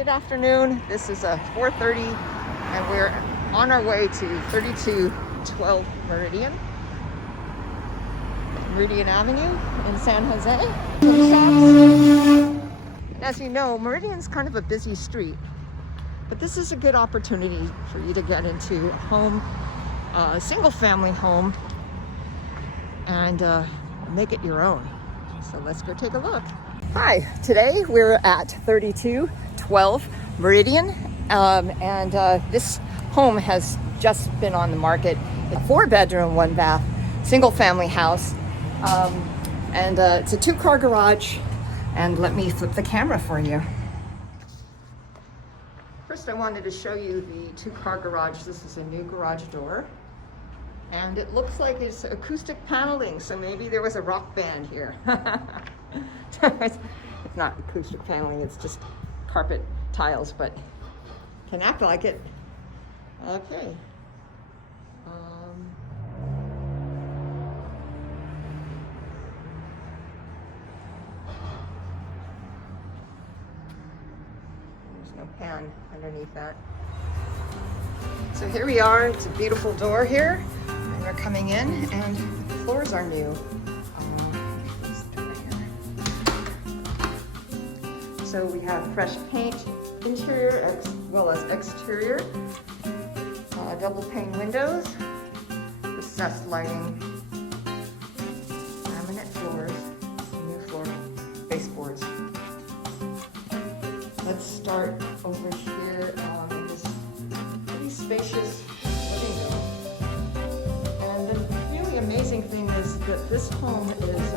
Good afternoon. This is 4:30 and we're on our way to 3212 Meridian Avenue in San Jose. And as you know, Meridian's kind of a busy street, but this is a good opportunity for you to get into a home, a single family home, and make it your own. So let's go take a look. Hi, today we're at 3212 Meridian, and this home has just been on the market. It's a 4-bedroom, 1-bath, single family house, and it's a 2-car garage. And let me flip the camera for you. First, I wanted to show you the 2-car garage. This is a new garage door, and it looks like it's acoustic paneling, so maybe there was a rock band here. It's not acoustic paneling, it's just carpet tiles, but can act like it. Okay. There's no pan underneath that. So here we are. It's a beautiful door here, and we're coming in, and the floors are new. So we have fresh paint, interior as well as exterior, double pane windows, recessed lighting, laminate floors, new floor baseboards. Let's start over here in this pretty spacious living room. And the really amazing thing is that this home is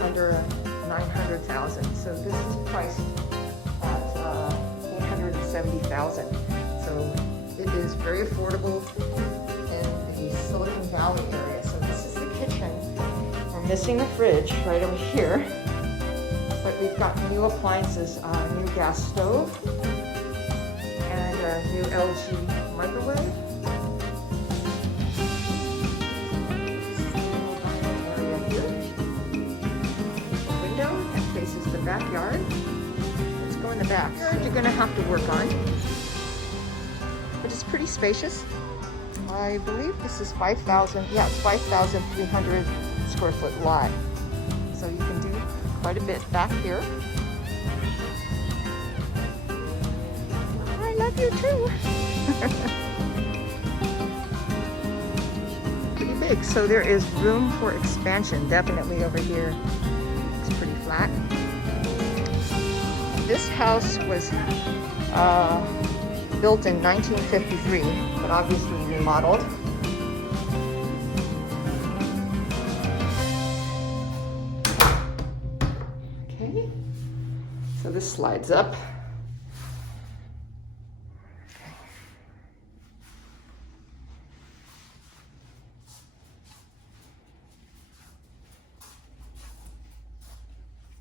under $900,000. So this is priced at $870,000. So it is very affordable in the Silicon Valley area. So this is the kitchen. We're missing a fridge right over here, but we've got new appliances, new gas stove, and a new LG microwave. Faces the backyard. Let's go in the backyard. You're going to have to work on, but it's pretty spacious. I believe this is 5,000. Yeah, it's 5,300 square foot lot. So you can do quite a bit back here. I love you too. Pretty big. So there is room for expansion definitely over here. It's pretty flat. This house was built in 1953, but obviously remodeled. Okay, so this slides up.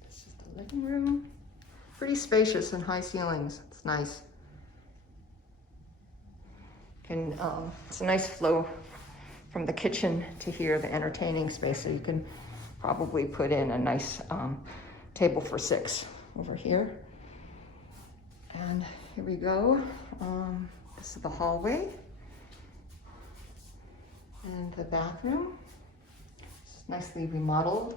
This is the living room. Pretty spacious and high ceilings. It's nice. It's a nice flow from the kitchen to here, the entertaining space. So you can probably put in a nice table for 6 over here. And here we go. This is the hallway and the bathroom. It's nicely remodeled.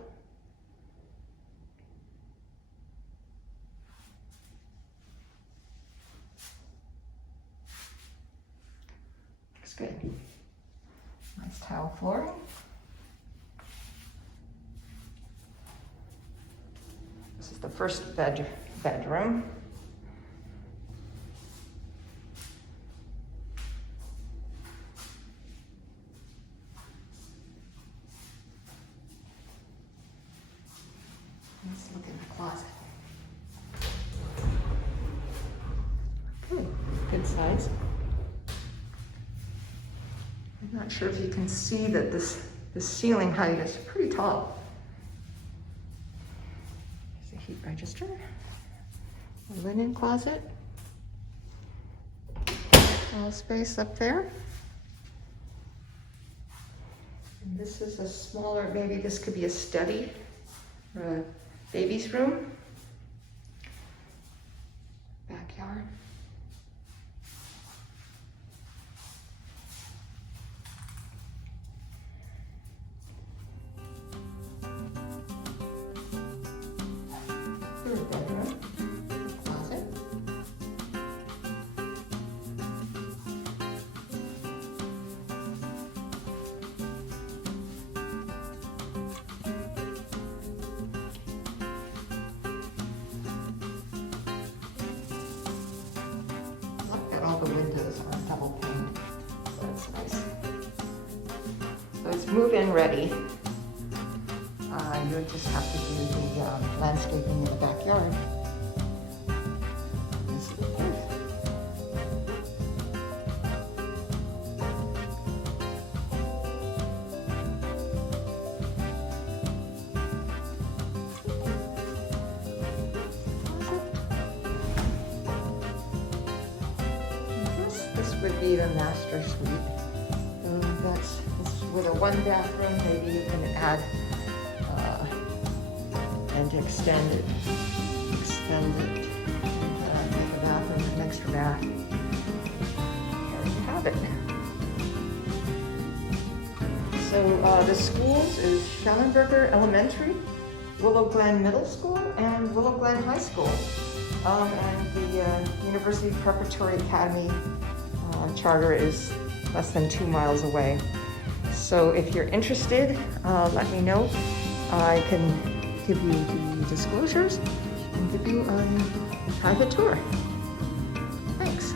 Good. Nice tile flooring. This is the first bedroom. Let's look in the closet. Okay, good size. I'm not sure if you can see that this ceiling height is pretty tall. There's a heat register, a linen closet, a little space up there. And this is a smaller, maybe this could be a study or a baby's room. backyard. Third bedroom, closet. Look at all the windows are double pane, so that's nice. So it's move-in ready. You just have to do the landscaping in the backyard. This is the roof. This would be the master suite. That's with a one bathroom. Maybe you can add and extend it, make a bathroom, an extra bath. There you have it. So the schools is Schallenberger Elementary, Willow Glen Middle School, and Willow Glen High School. And the University Preparatory Academy charter is less than 2 miles away. So if you're interested, let me know. I can give you the disclosures and give you a private tour. Thanks.